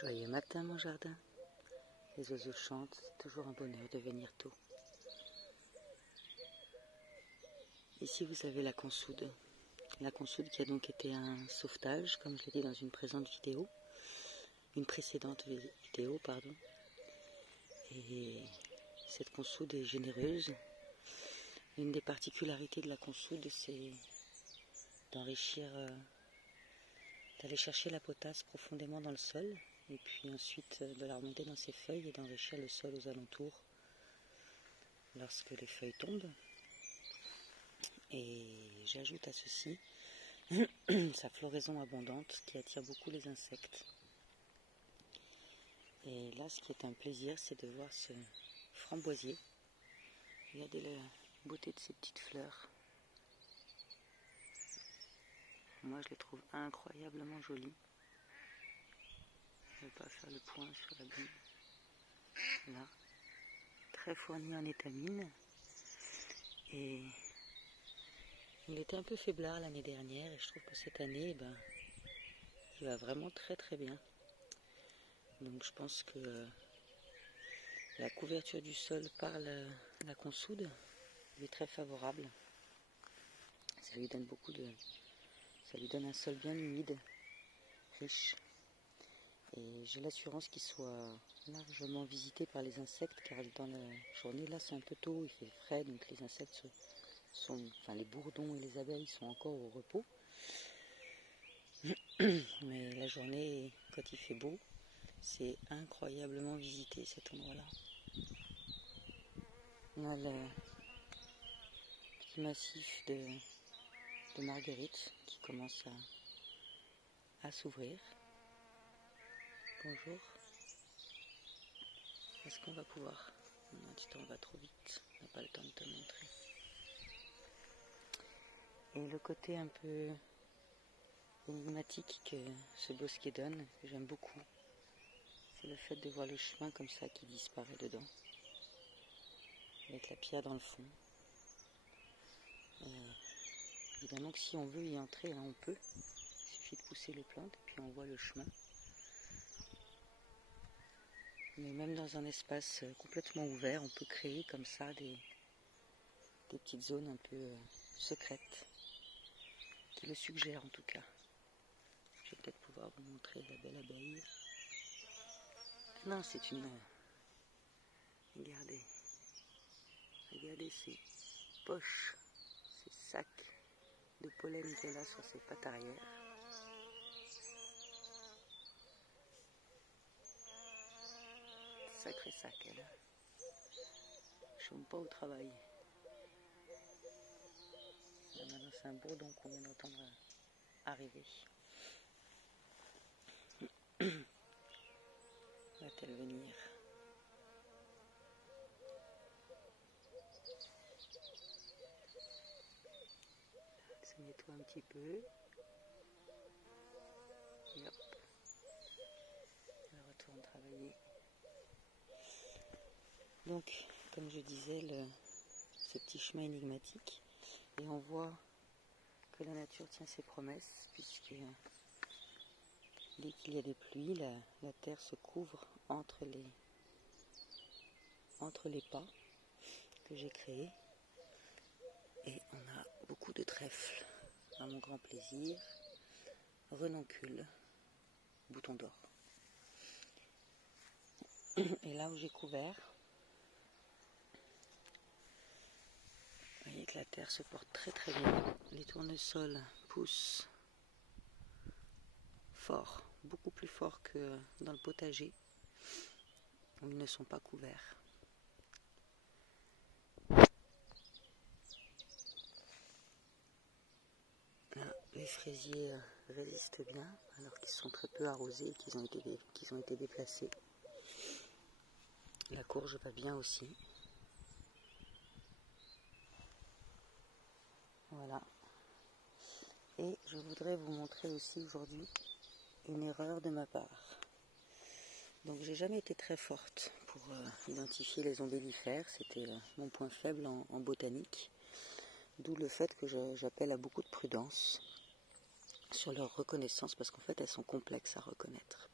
Joyeux matin mon jardin, les oiseaux chantent, c'est toujours un bonheur de venir tôt. Ici vous avez la consoude qui a donc été un sauvetage, comme je l'ai dit dans une précédente vidéo, Et cette consoude est généreuse. Une des particularités de la consoude, c'est d'aller chercher la potasse profondément dans le sol, et puis ensuite de la remonter dans ses feuilles et d'enrichir le sol aux alentours lorsque les feuilles tombent. Et j'ajoute à ceci sa floraison abondante qui attire beaucoup les insectes. Et là, ce qui est un plaisir, c'est de voir ce framboisier. Regardez la beauté de ces petites fleurs. Moi, je les trouve incroyablement jolies. Je ne vais pas faire le point sur la bille. Là, très fourni en étamines. Et il était un peu faiblard l'année dernière, et je trouve que cette année, il va vraiment très très bien. Donc je pense que la couverture du sol par la consoude est très favorable. Ça lui donne un sol bien humide, riche. Et j'ai l'assurance qu'il soit largement visité par les insectes, car dans la journée, là c'est un peu tôt, il fait frais, donc les insectes les bourdons et les abeilles sont encore au repos. Mais la journée, quand il fait beau, c'est incroyablement visité cet endroit-là. On a le petit massif de marguerite qui commence à s'ouvrir. Bonjour. Est-ce qu'on va pouvoir... Non, du temps, on va trop vite. On n'a pas le temps de te montrer. Et le côté un peu énigmatique que ce bosquet donne, que j'aime beaucoup, c'est le fait de voir le chemin comme ça qui disparaît dedans, avec la pierre dans le fond. Évidemment que si on veut y entrer, on peut. Il suffit de pousser les plantes et puis on voit le chemin. Mais même dans un espace complètement ouvert, on peut créer comme ça des petites zones un peu secrètes, qui le suggèrent en tout cas. Je vais peut-être pouvoir vous montrer la belle abeille. Non, c'est une... Regardez ces poches, ces sacs de pollen qu'elle a sur ses pattes arrière. Sacré sac, elle. Je chôme pas au travail. Là, maintenant, c'est un bourdon qu'on vient d'entendre arriver. Va-t-elle venir? Elle se nettoie un petit peu. Et hop. Elle retourne travailler. Donc, comme je disais, ce petit chemin énigmatique. Et on voit que la nature tient ses promesses, puisque dès qu'il y a des pluies, la terre se couvre entre les pas que j'ai créés. Et on a beaucoup de trèfles, à mon grand plaisir, renoncule, bouton d'or. Et là où j'ai couvert, vous voyez que la terre se porte très très bien. Les tournesols poussent fort, beaucoup plus fort que dans le potager, où ils ne sont pas couverts. Là, les fraisiers résistent bien, alors qu'ils sont très peu arrosés et qu'ils ont été déplacés. La courge va bien aussi. Voilà. Et je voudrais vous montrer aussi aujourd'hui une erreur de ma part. Donc j'ai jamais été très forte pour identifier les ombellifères, c'était mon point faible en botanique, d'où le fait que j'appelle à beaucoup de prudence sur leur reconnaissance, parce qu'en fait elles sont complexes à reconnaître.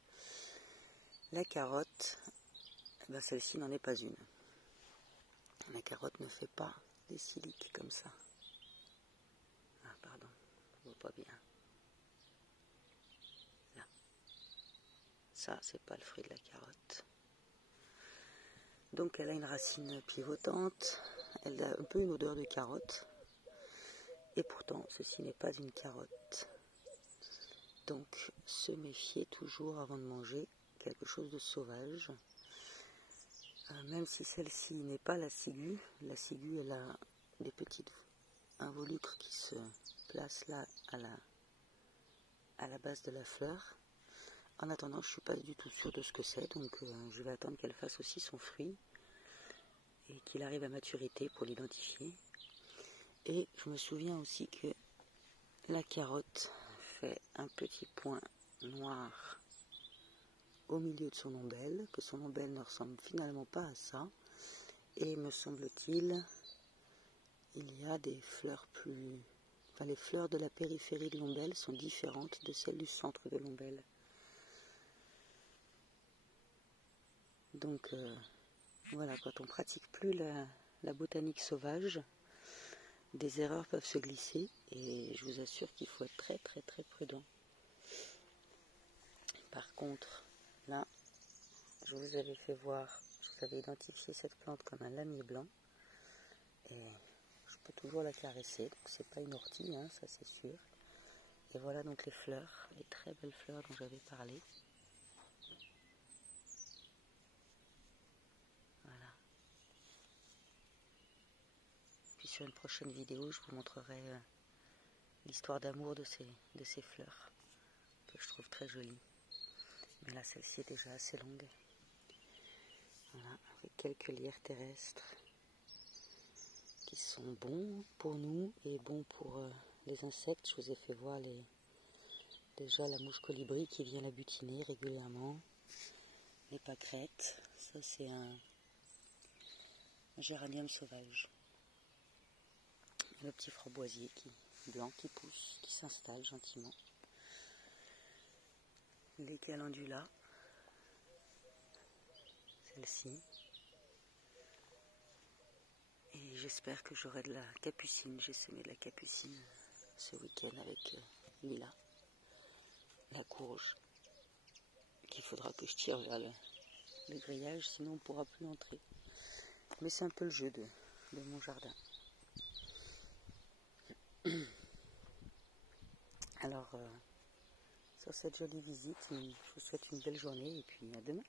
La carotte, eh ben celle-ci n'en est pas une. La carotte ne fait pas des siliques comme ça. Ah pardon, je vois pas bien. Là. Ça, c'est pas le fruit de la carotte. Donc elle a une racine pivotante, elle a un peu une odeur de carotte. Et pourtant, ceci n'est pas une carotte. Donc, se méfier toujours avant de manger quelque chose de sauvage. Même si celle-ci n'est pas la ciguë elle a des petites involucres qui se placent là à la base de la fleur. En attendant, je ne suis pas du tout sûre de ce que c'est, donc je vais attendre qu'elle fasse aussi son fruit et qu'il arrive à maturité pour l'identifier. Et je me souviens aussi que la carotte fait un petit point noir au milieu de son ombelle, que son ombelle ne ressemble finalement pas à ça. Et me semble-t-il, il y a des fleurs plus... Enfin, les fleurs de la périphérie de l'ombelle sont différentes de celles du centre de l'ombelle. Donc voilà, quand on pratique plus la botanique sauvage, des erreurs peuvent se glisser et je vous assure qu'il faut être très très très prudent. Par contre, là, je vous avais fait voir, je vous avais identifié cette plante comme un lamier blanc et je peux toujours la caresser, donc c'est pas une ortie, hein, ça c'est sûr. Et voilà donc les fleurs, les très belles fleurs dont j'avais parlé. Voilà. Puis sur une prochaine vidéo, je vous montrerai l'histoire d'amour de ces fleurs, que je trouve très jolies. Mais là, celle-ci est déjà assez longue. Voilà, avec quelques lierres terrestres qui sont bons pour nous et bons pour les insectes. Je vous ai fait voir déjà la mouche colibri qui vient la butiner régulièrement. Les pâquerettes, ça c'est un géranium sauvage. Le petit framboisier blanc qui pousse, qui s'installe gentiment. Les calendulas, celle-ci. Et j'espère que j'aurai de la capucine. J'ai semé de la capucine ce week-end avec Lila, la courge, qu'il faudra que je tire vers le grillage, sinon on ne pourra plus entrer. Mais c'est un peu le jeu de mon jardin. Alors, sur cette jolie visite, je vous souhaite une belle journée et puis à demain.